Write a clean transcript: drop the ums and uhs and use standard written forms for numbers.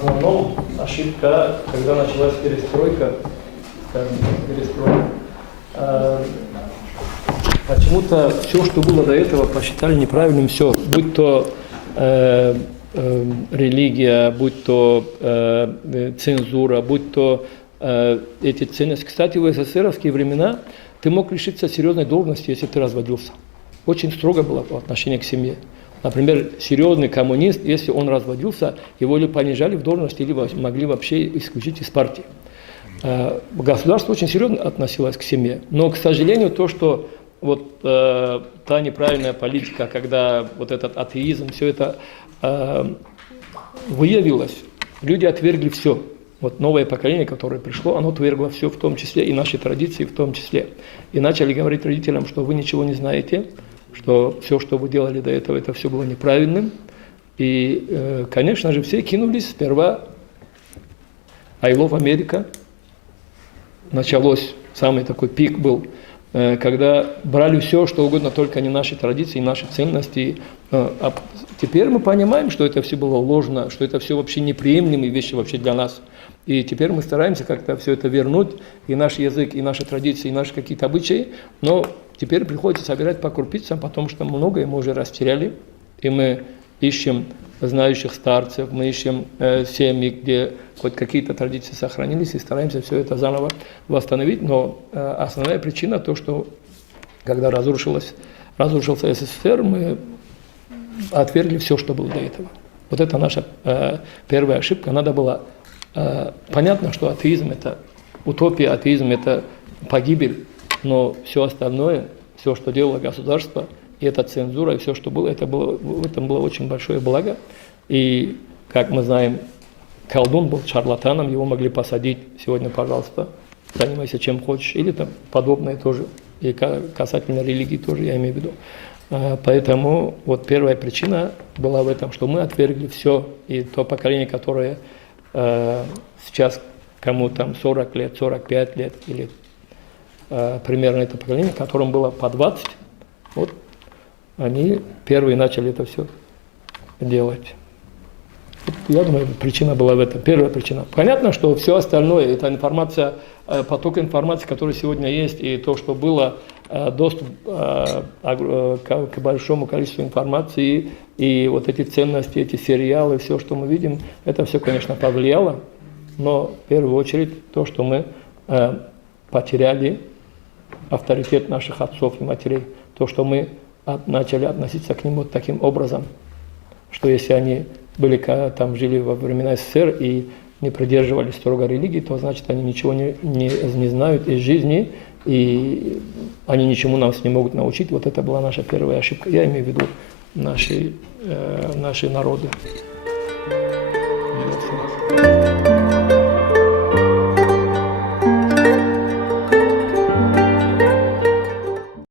основном ошибка, когда началась перестройка, скажем, почему-то все, что было до этого, посчитали неправильным все, будь то религия, будь то цензура, будь то эти ценности. Кстати, в СССРовские времена ты мог лишиться серьезной должности, если ты разводился. Очень строго было по отношению к семье. Например, серьезный коммунист, если он разводился, его или понижали в должности, или могли вообще исключить из партии. Государство очень серьезно относилось к семье. Но, к сожалению, то, что вот та неправильная политика, когда вот этот атеизм, все это выявилось, люди отвергли все. Вот новое поколение, которое пришло, оно отвергло все, в том числе и наши традиции, в том числе. И начали говорить родителям, что вы ничего не знаете, что все, что вы делали до этого, это все было неправильным. И, конечно же, все кинулись сперва. I love America. Началось, самый такой пик был, когда брали все, что угодно, только не наши традиции, наши ценности. А теперь мы понимаем, что это все было ложно, что это все вообще неприемлемые вещи вообще для нас. И теперь мы стараемся как-то все это вернуть, и наш язык, и наши традиции, и наши какие-то обычаи. Но теперь приходится собирать по крупицам, потому что многое мы уже растеряли, и мы ищем знающих старцев, мы ищем семьи, где хоть какие-то традиции сохранились, и стараемся все это заново восстановить. Но основная причина то, что когда разрушился СССР, мы отвергли все, что было до этого. Вот это наша первая ошибка. Надо было понятно, что атеизм – это утопия, атеизм – это погибель, но все остальное, все, что делало государство, и эта цензура, и все, что было, в этом было очень большое благо. И, как мы знаем, колдун был шарлатаном, его могли посадить сегодня, пожалуйста, занимайся чем хочешь, или там подобное тоже, и касательно религии тоже, я имею в виду. Поэтому вот первая причина была в этом, что мы отвергли все, и то поколение, которое сейчас кому там 40 лет, 45 лет, или примерно это поколение, которым было по 20, вот они первые начали это все делать. Я думаю, причина была в этом, первая причина. Понятно, что все остальное, это информация, поток информации, который сегодня есть, и то, что было, доступ к большому количеству информации, и вот эти ценности, эти сериалы, все, что мы видим, это все, конечно, повлияло, но в первую очередь то, что мы потеряли авторитет наших отцов и матерей, то, что мы начали относиться к ним вот таким образом, что если они там жили во времена СССР и не придерживались строго религии, то значит они ничего не знают из жизни, и они ничему нас не могут научить. Вот это была наша первая ошибка. Я имею в виду наши народы.